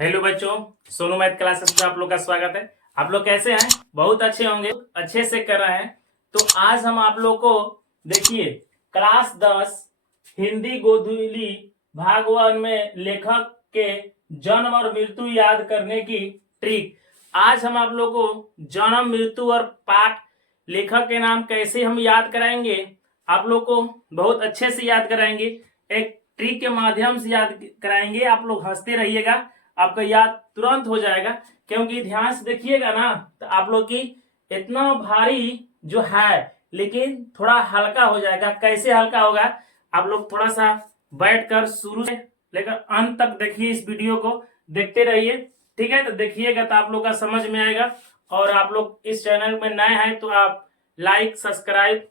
Hello बच्चों, Sonu math classes में आप लोग का स्वागत है। आप लोग कैसे हैं? बहुत अच्छे होंगे, अच्छे से कर रहे हैं। तो आज हम आप लोग को देखिए क्लास 10 हिंदी गोधूली भाग 1 में लेखक के जन्म और मृत्यु याद करने की ट्रिक। आज हम आप लोग को जन्म, मृत्यु और पाठ, लेखक के नाम कैसे हम याद कराएंगे, आप लोग को बहुत अच्छे से याद कराएंगे। एक ट्रिक के माध्यम से याद कराएंगे। आप लोग हंसते रहिएगा, आपका याद तुरंत हो जाएगा। क्योंकि ध्यान से देखिएगा ना तो आप लोग की इतना भारी जो है लेकिन थोड़ा हल्का हो जाएगा। कैसे हल्का होगा, आप लोग थोड़ा सा बैठकर शुरू से लेकर अंत तक देखिए, इस वीडियो को देखते रहिए। ठीक है, तो देखिएगा तो आप लोग का समझ में आएगा। और आप लोग इस चैनल में नए हैं तो आप लाइक, सब्सक्राइब,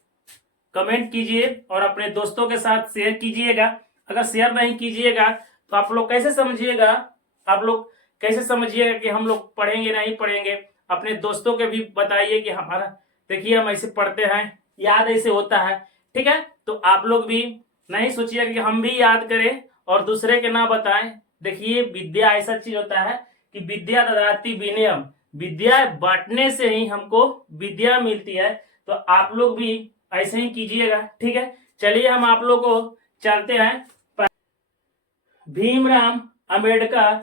कमेंट कीजिए और अपने दोस्तों के साथ शेयर कीजिएगा। अगर शेयर नहीं कीजिएगा तो आप लोग कैसे समझिएगा, आप लोग कैसे समझिएगा कि हम लोग पढ़ेंगे नहीं पढ़ेंगे। अपने दोस्तों के भी बताइए कि हमारा देखिए हम ऐसे पढ़ते हैं, याद ऐसे होता है। ठीक है, तो आप लोग भी नहीं सोचिएगा कि हम भी याद करें और दूसरे के ना बताएं। देखिए विद्या ऐसा चीज होता है कि विद्या ददाति विनयम, विद्या बांटने से ही हमको विद्या मिलती है। तो आप लोग भी ऐसे ही कीजिएगा। ठीक है, चलिए हम आप लोग को चलते हैं। भीमराव अंबेडकर,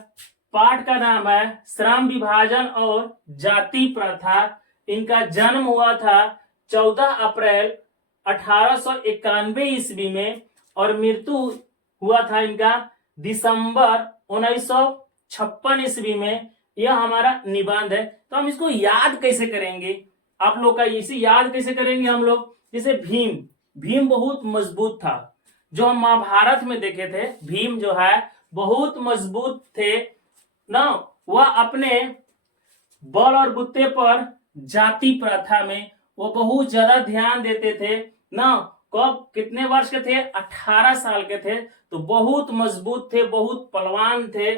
पाठ का नाम है श्रम विभाजन और जाति प्रथा। इनका जन्म हुआ था 14 अप्रैल 1891 ईस्वी में और मृत्यु हुआ था इनका दिसंबर 1956 ईस्वी में। यह हमारा निबंध है। तो हम इसको याद कैसे करेंगे, आप लोग का इसे याद कैसे करेंगे हम लोग। जैसे भीम, भीम बहुत मजबूत था। जो हम महाभारत में देखे थे, भीम जो है बहुत मजबूत थे ना। वह अपने बल और बुत्ते पर जाति प्रथा में वो बहुत ज्यादा ध्यान देते थे ना। कब कितने वर्ष के थे? 18 साल के थे। तो बहुत मजबूत थे, बहुत पलवान थे।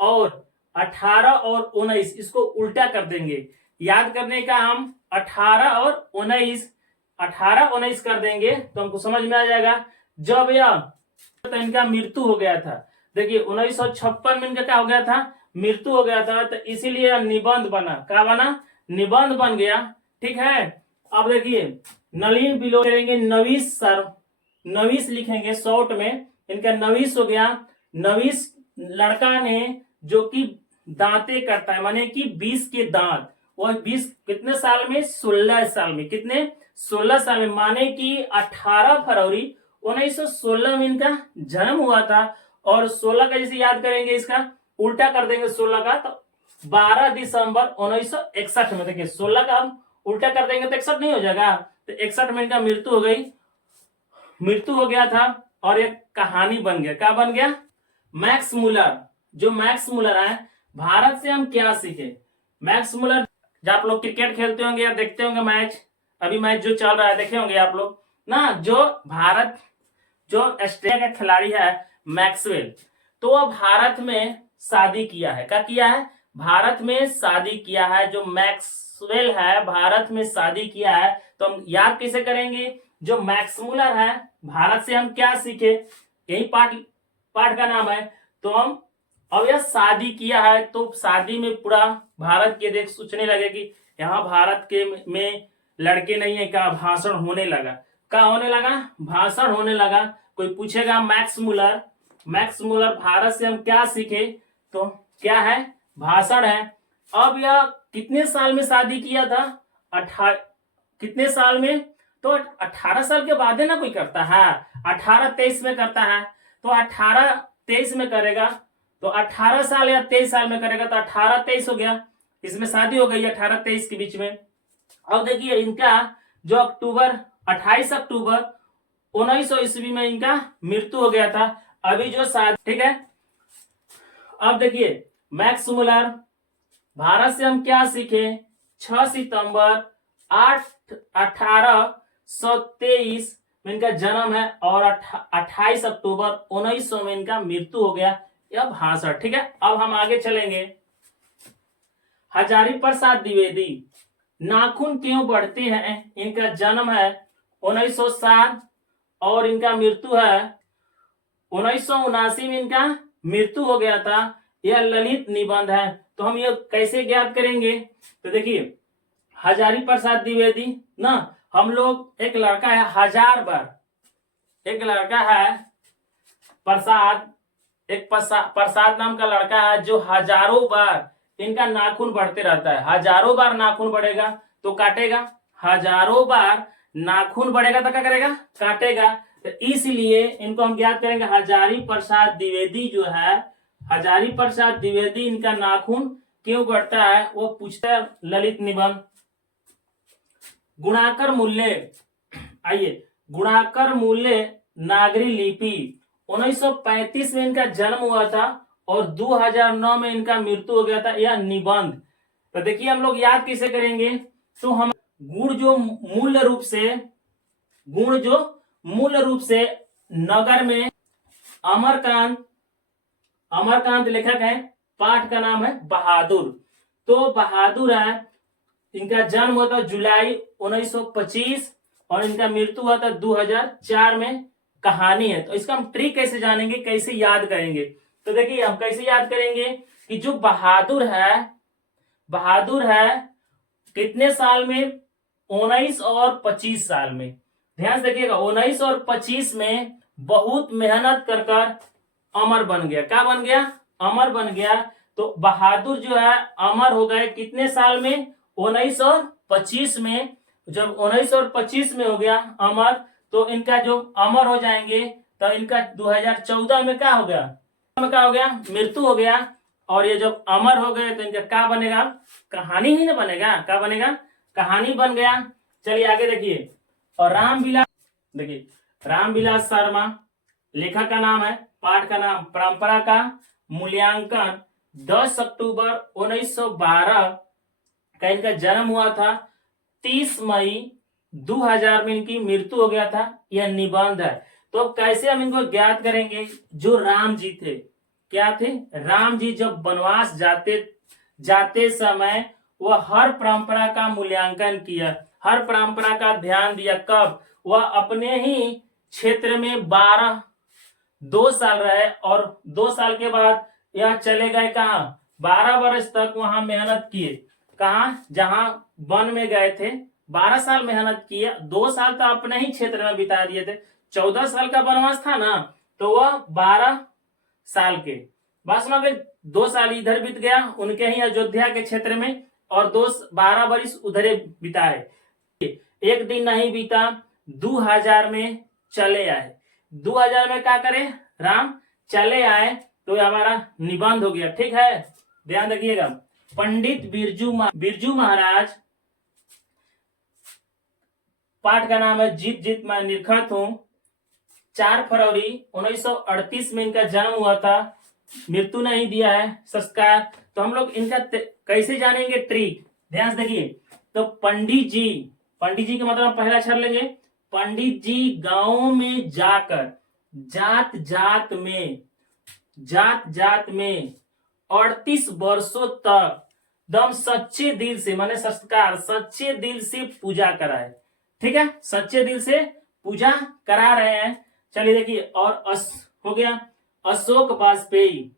और 18 और 19 इसको उल्टा कर देंगे। याद करने का हम 18 और 19, 18 19 कर देंगे तो हमको समझ में आ जाएगा। जब यह तो इनका मृत्यु हो गया था, देखिए 1956 में इनका क्या हो गया था? मृत्यु हो गया था। तो इसीलिए निबंध बना। क्या बना? निबंध बन गया। ठीक है, अब देखिए नलिन बिलो करेंगे नवीस सर, नवीस लिखेंगे शॉर्ट में। इनका नवीस हो गया। नवीस लड़का ने जो कि दांते करता है, माने कि 20 के दांत। वह 20 कितने साल में? 16 साल में। कितने? 16 साल में, माने कि 18 फरवरी 1916 में इनका जन्म हुआ था। और 16 का जैसे याद करेंगे, इसका उल्टा कर देंगे 16 का तो 12 दिसंबर 1961 में। देखिए 16 का हम उल्टा कर देंगे तो 61 नहीं हो जाएगा। तो 61 में इनका मृत्यु हो गई, मृत्यु हो गया था। और एक कहानी बन गया। क्या बन गया? Max Muller. जो मैक्स मुलर है, भारत से हम क्या सीखे? मैक्स मुलर, जब आप लोग क्रिकेट खेलते होंगे या देखते होंगे मैच, अभी मैच जो चल रहा है देखे होंगे आप लोग ना। जो भारत, जो ऑस्ट्रेलिया का खिलाड़ी है मैक्सवेल, तो वह भारत में शादी किया है। क्या किया है? भारत में शादी किया है। जो मैक्सवेल है भारत में शादी किया है। तो हम याद कैसे करेंगे? जो मैक्स मुलर है, भारत से हम क्या सीखे, यही पाठ, पाठ का नाम है। तो हम अब यह शादी किया है तो शादी में पूरा भारत के देख सोचने लगे कि यहाँ भारत के में लड़के नहीं है। क्या भाषण होने लगा? क्या होने लगा? भाषण होने लगा। कोई पूछेगा Max Muller, Max Muller Bharat से हम क्या सीखे, तो क्या है? भाषण है। अब यह कितने साल में शादी किया था? कितने साल में? तो 18 साल के बाद है ना कोई करता है, 18-23 में करता है। तो 18-23 में करेगा तो 18 साल या 23 साल में करेगा तो 18-23 हो गया। इसमें शादी हो गई 18-23 के बीच में। अब देखिए इनका जो अक्टूबर 28 अक्टूबर 1900 ईस्वी में इनका मृत्यु हो गया था। अभी जो शादी, ठीक है। अब देखिए मैक्स मुलर, भारत से हम क्या सीखे? 6 सितंबर 1823 में इनका जन्म है और 28 अक्टूबर 1900 में इनका मृत्यु हो गया। यह भाषण, ठीक है। अब हम आगे चलेंगे। हजारी प्रसाद द्विवेदी, नाखून क्यों बढ़ते हैं, इनका जन्म है 1907 और इनका मृत्यु है 1979 में इनका मृत्यु हो गया था। यह ललित निबंध है। तो हम ये कैसे ज्ञात करेंगे? तो देखिए, हजारी प्रसाद द्विवेदी ना, हम लोग एक लड़का है 1000 बार, एक लड़का है प्रसाद, एक प्रसाद नाम का लड़का है जो हजारों बार इनका नाखून बढ़ते रहता है। हजारों बार नाखून बढ़ेगा तो काटेगा, हजारों बार नाखून बढ़ेगा तो क्या करेगा? काटेगा। तो इसलिए इनको हम ज्ञात करेंगे हजारी प्रसाद द्विवेदी जो है, हजारी प्रसाद द्विवेदी इनका नाखून क्यों बढ़ता है वो पूछता है ललित निबंध। गुणाकर मूल्य, आइए, गुणाकर मूल्य नागरी लिपि 1935 में इनका जन्म हुआ था और 2009 में इनका मृत्यु हो गया था। यह निबंध, तो देखिए हम लोग याद कैसे करेंगे? तो हम गुण जो मूल रूप से नगर में अमरकांत लेखक है, पाठ का नाम है बहादुर। तो बहादुर है, इनका जन्म हुआ था जुलाई 1925 और इनका मृत्यु हुआ था 2004 में। कहानी है, तो इसका हम ट्रिक कैसे जानेंगे, कैसे याद करेंगे? तो देखिए हम कैसे याद करेंगे कि जो बहादुर है कितने साल में? 19 और 25 साल में। ध्यान से देखिएगा, 19 और 25 में बहुत मेहनत कर अमर बन गया। क्या बन गया? अमर बन गया। तो बहादुर जो है अमर हो गए कितने साल में? 19 और 25 में। जब 19 और 25 में हो गया अमर, तो इनका जो अमर हो जाएंगे तो इनका 2014 में क्या हो गया? मृत्यु हो गया। और ये जब अमर हो गए तो इनका क्या बनेगा? कहानी ही ना बनेगा। क्या बनेगा? कहानी बन गया। चलिए आगे देखिए। और रामविलास, देखिए रामविलास शर्मा लेखक का नाम है, पाठ का नाम परंपरा का मूल्यांकन। 10 अक्टूबर 1912 का इनका जन्म हुआ था। 30 मई 2000 में इनकी मृत्यु हो गया था। यह निबंध है। तो कैसे हम इनको ज्ञात करेंगे? जो राम जी थे, क्या थे? राम जी जब वनवास जाते समय वह हर परंपरा का मूल्यांकन किया, हर परंपरा का ध्यान दिया। कब? वह अपने ही क्षेत्र में 2 साल रहे और 2 साल के बाद यह चले गए कहा? 12 वर्ष तक वहां मेहनत किए। कहा? जहां वन में गए थे 12 साल मेहनत किए। 2 साल तो अपने ही क्षेत्र में बिता दिए थे। 14 साल का वनवास था ना, तो वह 12 साल के बस में 2 साल इधर बीत गया उनके ही अयोध्या के क्षेत्र में और 12 वर्ष उधर बिताए। एक दिन नहीं बीता, 2000 में चले आए। 2000 में क्या करे? राम चले आए। तो हमारा निबंध हो गया। ठीक है, ध्यान रखिएगा। पंडित बिरजू महाराज, पाठ का नाम है जीत जीत मैं निरखत हूं। 4 फरवरी 1938 में इनका जन्म हुआ था, मृत्यु नहीं दिया है। संस्कार, तो हम लोग इनका कैसे जानेंगे? ट्रिक ध्यान से देखिए। तो पंडित जी का मतलब पहला अक्षर लेंगे। पंडित जी गांवों में जाकर जात जात में 38 वर्षों तक दम सच्चे दिल से, माने संस्कार, सच्चे दिल से पूजा कराए। ठीक है, सच्चे दिल से पूजा करा रहे हैं। चलिए देखिए। और हो गया अशोक वाजपेयी,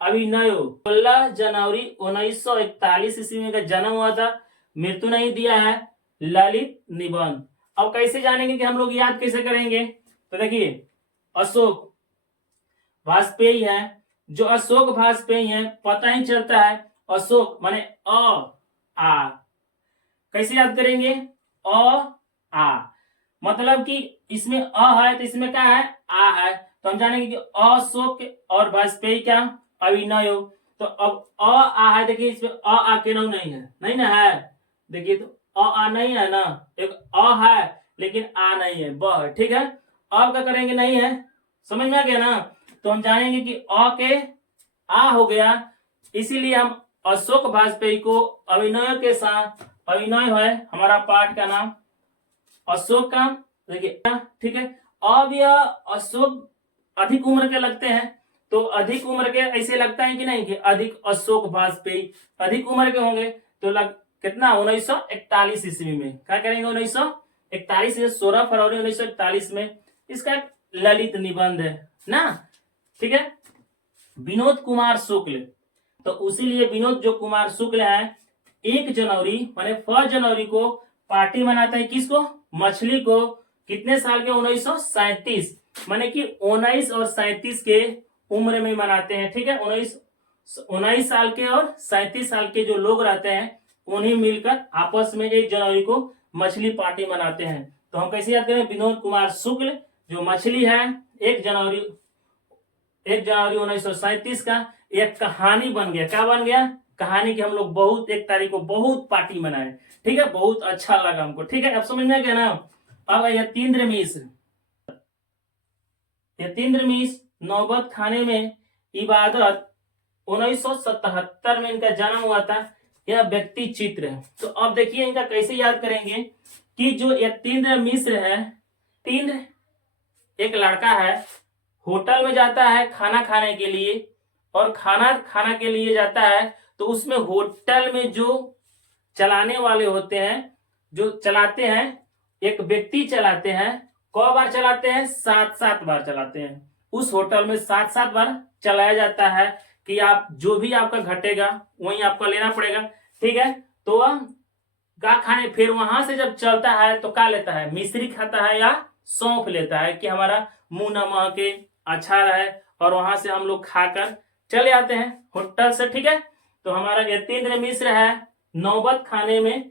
अभिनय 16 जनवरी 1941 ईस्वी में का जन्म हुआ था, मृत्यु नहीं दिया है। ललित निबंध। अब कैसे जानेंगे कि हम लोग याद कैसे करेंगे? तो देखिए अशोक वाजपेयी है, जो अशोक वाजपेयी है पता ही चलता है। अशोक माने आ, कैसे याद करेंगे? आ मतलब कि इसमें अ है तो इसमें क्या है? आ है। तो हम जानेंगे कि अशोक और वाजपेयी क्या? अभिनय। तो अब आ है, देखिए इसमें आ के नाम नहीं है, नहीं ना है। देखिए तो आ नहीं है ना, एक अ है लेकिन आ नहीं है, ब है। ठीक है, अब क्या करेंगे? नहीं है, समझ में आ गया ना? तो हम जानेंगे कि अ के आ हो गया, इसीलिए हम अशोक वाजपेयी को अभिनय के साथ, अभिनय है हमारा पाठ का नाम, अशोक का। देखिए ठीक है। अब यह अशोक अधिक उम्र के लगते हैं, तो अधिक उम्र के ऐसे लगता है कि नहीं कि अधिक अशोक वाजपेयी अधिक उम्र के होंगे। तो कितना? 1941 ईस्वी में क्या करेंगे? 1941 से 16 फरवरी 1941 में इसका ललित निबंध है ना। ठीक है, विनोद कुमार शुक्ल। तो उसीलिए विनोद जो कुमार शुक्ल है 1 जनवरी माने 1 जनवरी को पार्टी मनाते हैं किसको, मछली को। कितने साल के, 1937 माने कि 19 और 37 के उम्र में मनाते हैं। ठीक है, 19 साल के और 37 साल के जो लोग रहते हैं उन्हीं मिलकर आपस में 1 जनवरी को मछली पार्टी मनाते हैं। तो हम कैसे याद करें, विनोद कुमार शुक्ल जो मछली है 1 जनवरी 1937 का एक कहानी बन गया। क्या बन गया, कहानी की हम लोग बहुत 1 तारीख को बहुत पार्टी मनाए। ठीक है, बहुत अच्छा लगा हमको। ठीक है, अब समझ में गया ना। अब यतीन्द्र मिश्र नौबत खाने में इबादत 1977 में इनका जन्म हुआ था। यह व्यक्ति चित्र है। तो अब देखिए इनका कैसे याद करेंगे कि जो यतीन्द्र मिश्र है, तीन्द्र एक लड़का है, होटल में जाता है खाना खाने के लिए, और खाना के लिए जाता है तो उसमें होटल में जो चलाने वाले होते हैं, जो चलाते हैं, एक व्यक्ति चलाते हैं। कई बार चलाते हैं, 7 बार चलाते हैं। उस होटल में 7 बार चलाया जाता है कि आप जो भी आपका घटेगा वही आपको लेना पड़ेगा। ठीक है, तो वह का खाने फिर वहां से जब चलता है तो क्या लेता है, मिश्री खाता है या सौंफ लेता है कि हमारा मुंह न महके, अच्छा रहे, और वहां से हम लोग खाकर चले आते हैं होटल से। ठीक है, तो हमारा यतीन्द्र मिश्र है नौबत खाने में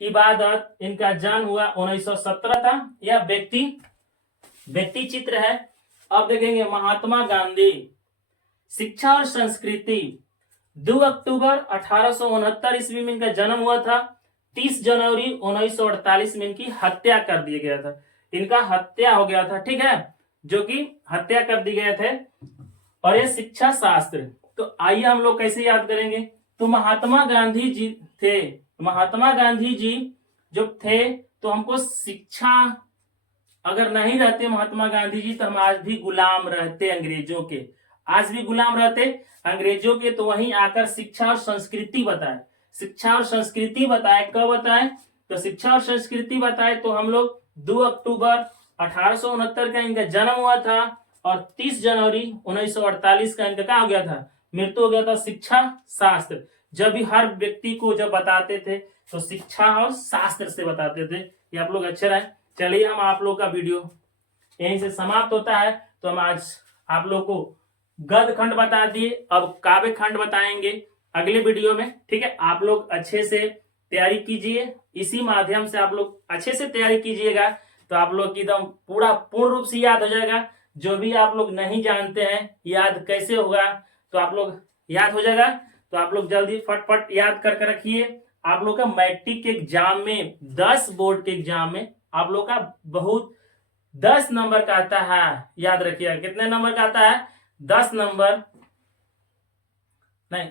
इबादत, इनका जन्म हुआ 1917 था। यह व्यक्ति चित्र है। अब देखेंगे महात्मा गांधी, शिक्षा और संस्कृति। 2 अक्टूबर 1869 ईस्वी में इनका जन्म हुआ था। 30 जनवरी 1948 में इनकी हत्या कर दिया गया था। इनका हत्या हो गया था। ठीक है, जो कि हत्या कर दिए गए थे। और ये शिक्षा शास्त्र। तो आइए हम लोग कैसे याद करेंगे। तो महात्मा गांधी जी थे, महात्मा गांधी जी जो थे तो हमको शिक्षा, अगर नहीं रहते महात्मा गांधी जी तो हम आज भी गुलाम रहते अंग्रेजों के, आज भी गुलाम रहते अंग्रेजों के। तो वहीं आकर शिक्षा और संस्कृति बताए, शिक्षा और संस्कृति बताए। कब बताए, तो शिक्षा और संस्कृति बताए तो हम लोग 2 अक्टूबर 1869 का इनका जन्म हुआ था, और 30 जनवरी 1948 का इनका क्या हो गया था, मृत्यु हो गया था। शिक्षा शास्त्र, जब भी हर व्यक्ति को जब बताते थे तो शिक्षा और शास्त्र से बताते थे। ये आप लोग अच्छे रहे। चलिए हम आप लोग का वीडियो यहीं से समाप्त होता है। तो हम आज आप लोग को गद्य खंड बता दिए, अब काव्य खंड बताएंगे अगले वीडियो में। ठीक है, आप लोग अच्छे से तैयारी कीजिए, इसी माध्यम से आप लोग अच्छे से तैयारी कीजिएगा तो आप लोग एकदम पूर्ण रूप से याद हो जाएगा। जो भी आप लोग नहीं जानते हैं याद कैसे होगा, तो आप लोग याद हो जाएगा। तो आप लोग जल्दी फटफट याद करके रखिए। आप लोग का मैट्रिक के एग्जाम में 10 बोर्ड के एग्जाम में आप लोग का बहुत 10 नंबर का आता है। याद रखिएगा कितने नंबर का आता है, 10 नंबर नहीं